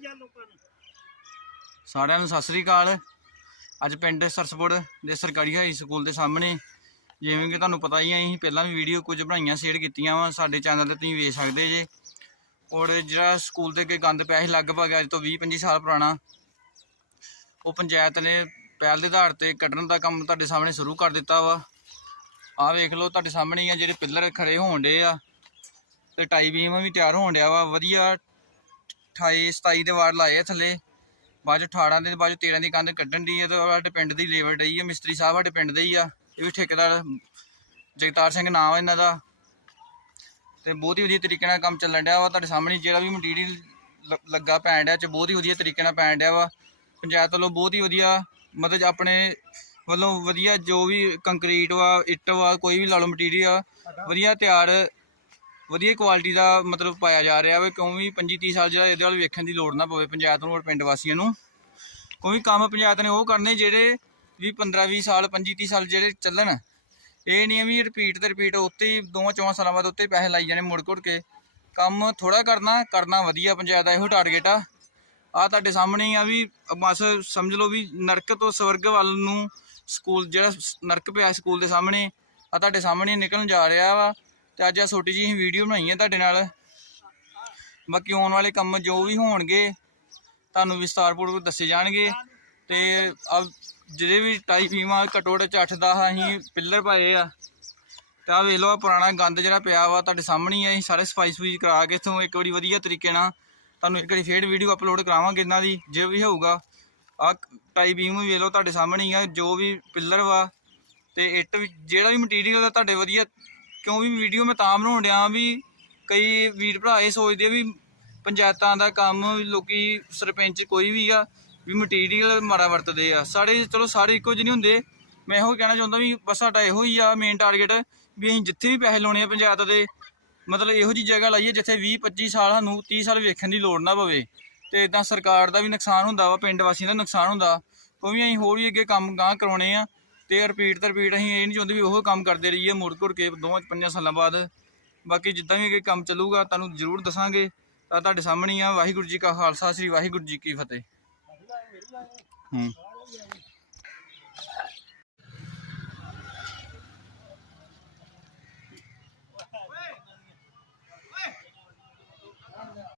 ਜਾ ਲੋਕਾਂ ਨੂੰ ਸਾਰਿਆਂ ਨੂੰ ਸਤਿ ਸ੍ਰੀ ਅਕਾਲ। ਅੱਜ ਪਿੰਡ ਸਰਸਪੁਰ ਦੇ ਸਰਕਾਰੀ ਹਾਈ ਸਕੂਲ ਦੇ ਸਾਹਮਣੇ, ਜਿਵੇਂ ਕਿ ਤੁਹਾਨੂੰ ਪਤਾ ਹੀ ਆ, ਅਸੀਂ ਪਹਿਲਾਂ ਵੀ ਵੀਡੀਓ ਕੁਝ ਬਣਾਈਆਂ, ਸ਼ੇਅਰ ਕੀਤੀਆਂ ਵਾ, ਸਾਡੇ ਚੈਨਲ ਤੇ ਤੁਸੀਂ ਵੇਖ ਸਕਦੇ ਜੇ। ਔਰ ਜਿਹੜਾ ਸਕੂਲ ਦੇ ਅੱਗੇ ਗੰਦ ਪਿਆ ਸੀ, ਲਗਭਗ ਅੱਜ ਤੋਂ 20 25 ਸਾਲ ਪੁਰਾਣਾ, ਉਹ ਪੰਚਾਇਤ ਨੇ ਪਹਿਲ ਦੇ ਆਧਾਰ ਤੇ ਕੱਢਣ ਦਾ ਕੰਮ ਤੁਹਾਡੇ ਸਾਹਮਣੇ ਸ਼ੁਰੂ ਕਰ ਦਿੱਤਾ ਵਾ। ਆਹ ਵੇਖ ਲਓ, ਤੁਹਾਡੇ ਸਾਹਮਣੇ ਹੀ ਆ, ਜਿਹੜੇ ਪਿੱਲਰ ਖੜੇ ਹੋਣ ਡੇ ਆ, ਤੇ ਟਾਈ ਬੀਮ ਵੀ ਤਿਆਰ ਹੋਣ ਡਿਆ ਵਾ, ਵਧੀਆ 28 27 ਦੇ ਵਾਰ ਲਾਏ ਆ ਥੱਲੇ। ਬਾਅਦ 'ਚ 18 ਦੇ, ਬਾਅਦ 'ਚ 13 ਦੀ ਕੰਧ ਕੱਢਣ ਦੀ ਹੈ ਤੇ ਉਹ ਸਾਡੇ ਪਿੰਡ ਦੀ ਲੇਬਰ ਡਈ ਹੈ ਮਿਸਤਰੀ ਸਾਹਿਬ ਸਾਡੇ ਪਿੰਡ ਦੇ ਹੀ ਆ। ਇਹ ਵੀ ਠੇਕੇਦਾਰ ਜਗਤਾਰ ਸਿੰਘ ਨਾਮ ਹੈ ਇਹਨਾਂ ਦਾ। ਤੇ ਬਹੁਤ ਹੀ ਵਧੀਆ ਤਰੀਕੇ ਨਾਲ ਕੰਮ ਚੱਲਣ ਡਿਆ ਵਾ। ਤੁਹਾਡੇ ਸਾਹਮਣੇ ਜਿਹੜਾ ਵੀ ਮਟੀਰੀਅਲ ਲੱਗਾ ਪੈਣ ਡਿਆ ਚ ਬਹੁਤ ਹੀ ਵਧੀਆ ਤਰੀਕੇ ਨਾਲ ਪੈਣ ਡਿਆ ਵਾ। ਪੰਚਾਇਤ ਵੱਲੋਂ ਬਹੁਤ ਹੀ ਵਧੀਆ, ਮਤਲਬ ਆਪਣੇ ਵੱਲੋਂ ਵਧੀਆ ਜੋ ਵੀ ਕੰਕਰੀਟ ਵਾ, ਇੱਟ ਵਾ, ਕੋਈ ਵੀ ਲਾ ਲਓ ਮਟੀਰੀਅਲ ਵਧੀਆ ਤਿਆਰ ਵਧੀਆ ਕੁਆਲਿਟੀ ਦਾ ਮਤਲਬ ਪਾਇਆ ਜਾ ਰਿਹਾ ਵਾ, ਕਿਉਂ ਵੀ 25 30 ਸਾਲ ਜਿਹੜਾ ਇਹਦੇ ਵੱਲ ਵੇਖਣ ਦੀ ਲੋੜ ਨਾ ਪਵੇ ਪੰਚਾਇਤ ਨੂੰ ਔਰ ਪਿੰਡ ਵਾਸੀਆਂ ਨੂੰ। ਕੋਈ ਕੰਮ ਪੰਚਾਇਤ ਨੇ ਉਹ ਕਰਨੇ ਜਿਹੜੇ ਵੀ 15 20 ਸਾਲ 25 30 ਸਾਲ ਜਿਹੜੇ ਚੱਲਣ। ਇਹ ਨਹੀਂ ਆ ਵੀ ਰਿਪੀਟ ਤੇ ਰਿਪੀਟ ਉੱਤੇ ਹੀ, ਦੋਵਾਂ ਚੌਵਾਂ ਸਾਲਾਂ ਬਾਅਦ ਉੱਤੇ ਪੈਸੇ ਲਾਈ ਜਾਣੇ ਮੁੜ ਘੁੜ ਕੇ। ਕੰਮ ਥੋੜਾ ਕਰਨਾ ਕਰਨਾ ਵਧੀਆ ਪੰਚਾਇਤ ਦਾ ਇਹੋ ਟਾਰਗੇਟ ਆ। ਆ ਤੁਹਾਡੇ ਸਾਹਮਣੇ ਹੀ ਆ ਵੀ ਬਸ ਸਮਝ ਲਓ ਵੀ ਨਰਕ ਤੋਂ ਸਵਰਗ ਵੱਲ ਨੂੰ ਸਕੂਲ ਜਿਹੜਾ ਨਰਕ ਪਿਆ ਸਕੂਲ ਦੇ ਸਾਹਮਣੇ ਆ ਤੁਹਾਡੇ ਸਾਹਮਣੇ ਨਿਕਲਣ ਜਾ ਰਿਹਾ ਵਾ। ਤੇ ਅੱਜ ਆ ਛੋਟੀ ਜਿਹੀ ਵੀਡੀਓ ਬਣਾਈ ਹੈ ਤੁਹਾਡੇ ਨਾਲ। ਬਾਕੀ ਆਉਣ ਵਾਲੇ ਕੰਮ ਜੋ ਵੀ ਹੋਣਗੇ, ਤੁਹਾਨੂੰ ਵਿਸਤਾਰਪੂਰਵਕ ਦੱਸੇ ਜਾਣਗੇ। ਤੇ ਆ ਜਿਹੜੇ ਵੀ ਟਾਈਪ ਬੀਮਾ ਘਟੋੜ ਚ 8 10 ਅਸੀਂ ਪਿੱਲਰ ਪਾਏ ਆ। ਤਾਂ ਆ ਵੇਖ ਲਓ ਪੁਰਾਣਾ ਗੰਦ ਜਿਹੜਾ ਪਿਆ ਵਾ ਤੁਹਾਡੇ ਸਾਹਮਣੇ ਹੀ ਆ, ਅਸੀਂ ਸਾਰੇ ਸਫ਼ਾਈ ਸੁਫਾਈ ਕਰਾ ਕੇ ਇਥੋਂ ਇੱਕ ਵਾਰੀ ਵਧੀਆ ਤਰੀਕੇ ਨਾਲ ਤੁਹਾਨੂੰ ਇੱਕ ਵਾਰੀ ਫੇਰ ਵੀਡੀਓ ਅਪਲੋਡ ਕਰਾਵਾਂਗੇ ਇਹਨਾਂ ਦੀ, ਜੇ ਵੀ ਹੋਊਗਾ। ਆ ਟਾਈ ਬੀਮ ਵੀ ਵੇਖ ਲਓ, ਤੁਹਾਡੇ ਸਾਹਮਣੇ ਆ, ਜੋ ਵੀ ਪਿੱਲਰ ਵਾ, ਤੇ ਇੱਟ ਵੀ, ਜਿਹੜਾ ਵੀ ਮਟੀਰੀਅਲ ਆ, ਤੁਹਾਡੇ ਵਧੀਆ ਕਿਉਂ ਵੀ ਵੀਡੀਓ ਮੈਂ ਤਾਂ ਬਣਾਉਣ ਡਿਆ ਵੀ ਕਈ ਵੀਰ ਭਰਾ ਇਹ ਸੋਚਦੇ ਆ ਵੀ ਪੰਚਾਇਤਾਂ ਦਾ ਕੰਮ ਲੋਕੀ ਸਰਪੰਚ ਕੋਈ ਵੀ ਆ, ਵੀ ਮਟੀਰੀਅਲ ਮਾੜਾ ਵਰਤਦੇ ਆ। ਸਾਰੇ ਚਲੋ ਸਾਰੇ ਇੱਕੋ ਜਿਹੇ ਨਹੀਂ ਹੁੰਦੇ। ਮੈਂ ਇਹੋ ਕਹਿਣਾ ਚਾਹੁੰਦਾ ਵੀ ਬਸ ਸਾਡਾ ਇਹੋ ਹੀ ਆ ਮੇਨ ਟਾਰਗੇਟ ਵੀ ਅਸੀਂ ਜਿੱਥੇ ਵੀ ਪੈਸੇ ਲਾਉਣੇ ਆ ਪੰਚਾਇਤ ਦੇ, ਮਤਲਬ ਇਹੋ ਜੀ ਜਗ੍ਹਾ ਲਾਈਏ ਜਿੱਥੇ 20 25 ਸਾਲ ਸਾਨੂੰ 30 ਸਾਲ ਵੇਖਣ ਦੀ ਲੋੜ ਨਾ ਪਵੇ। ਤੇ ਇਦਾਂ ਸਰਕਾਰ ਦਾ ਵੀ ਨੁਕਸਾਨ ਹੁੰਦਾ ਵਾ, ਪਿੰਡ ਵਾਸੀਆਂ ਦਾ ਨੁਕਸਾਨ ਹੁੰਦਾ। ਕੋਈ ਵੀ ਅਸੀਂ ਹੋਰ ਵੀ ਅੱਗੇ ਕੰਮ ਗਾਂ ਕਰਾਉਣੇ ਆ। ਤੇ ਰਿਪੀਟ ਤੇ ਰਿਪੀਟ ਅਸੀਂ ਇਹ ਨਹੀਂ ਚਾਹੁੰਦੇ ਵੀ ਉਹ ਕੰਮ ਕਰਦੇ ਰਹੀਏ, ਮੁੜ ਘੁੜ ਕੇ ਦੋਵਾਂ ਪੰਜਾਂ ਸਾਲਾਂ ਬਾਅਦ। ਬਾਕੀ ਜਿੱਦਾਂ ਵੀ ਅੱਗੇ ਕੰਮ ਚੱਲੂਗਾ, ਤੁਹਾਨੂੰ ਜ਼ਰੂਰ ਦੱਸਾਂਗੇ। ਤਾਂ ਤੁਹਾਡੇ ਸਾਹਮਣੇ ਆ, ਵਾਹਿਗੁਰੂ ਜੀ ਕਾ ਖਾਲਸਾ, ਸ੍ਰੀ ਵਾਹਿਗੁਰੂ ਜੀ ਕੀ ਫਤਿਹ। ਹੂੰ।